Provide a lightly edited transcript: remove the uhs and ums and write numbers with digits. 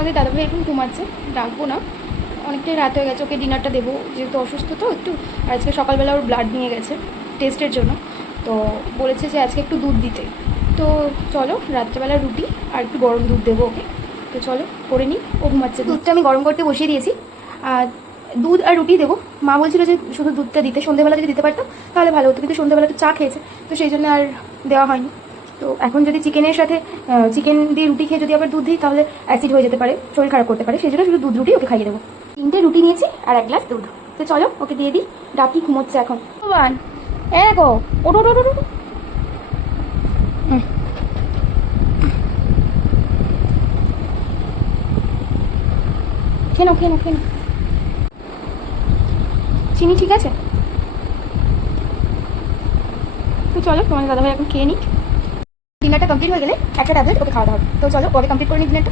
তোমাদের দাদাভাই এখন ঘুমাচ্ছে, ডাকবো না, অনেকটাই রাত হয়ে গেছে, ওকে ডিনারটা দেবো যেহেতু অসুস্থ তো একটু। আর আজকে সকালবেলা ওর ব্লাড নিয়ে গেছে টেস্টের জন্য, তো বলেছে যে আজকে একটু দুধ দিতে। তো চলো রাত্রেবেলা রুটি আর একটু গরম দুধ দেবো ওকে। তো চলো করে নিই, ও ঘুমাচ্ছে। দুধটা আমি গরম করতে বসিয়ে দিয়েছি, আর দুধ আর রুটি দেবো। মা বলছিল যে শুধু দুধটা দিতে, সন্ধ্যেবেলা যদি দিতে পারতো তাহলে ভালো হতো, কিন্তু সন্ধ্যেবেলা তো চা খেয়েছে, তো সেই জন্য আর দেওয়া হয়নি। তো এখন যদি চিকেনের সাথে চিকেন দিয়ে রুটি খেয়ে যদি আবার দুধ দিই তাহলে অ্যাসিড হয়ে যেতে পারে, শরীর খারাপ করতে পারে, সেই জন্য শুধু দুধ রুটি ওকে খাইয়ে দেবো। 3টে রুটি নিয়েছি আর 1 গ্লাস দুধ। তো চলো ওকে দিয়ে দিই, ডাকি ঘুমোচ্ছে এখন। ভগবান গো, ওটো ওটো ওটো ওটো, খেয়ে নাও খেয়ে নাও খেয়ে নাও। চিনি ঠিক আছে? তো চলো তোমার দাদাভাই এখন খেয়ে নিক। ডিনারটা কমপ্লিট হয়ে গেলে একটা ট্যাবলেট ওকে খাওয়াতে হবে। তো চলো ওকে কমপ্লিট করে নিই ডিনারটা।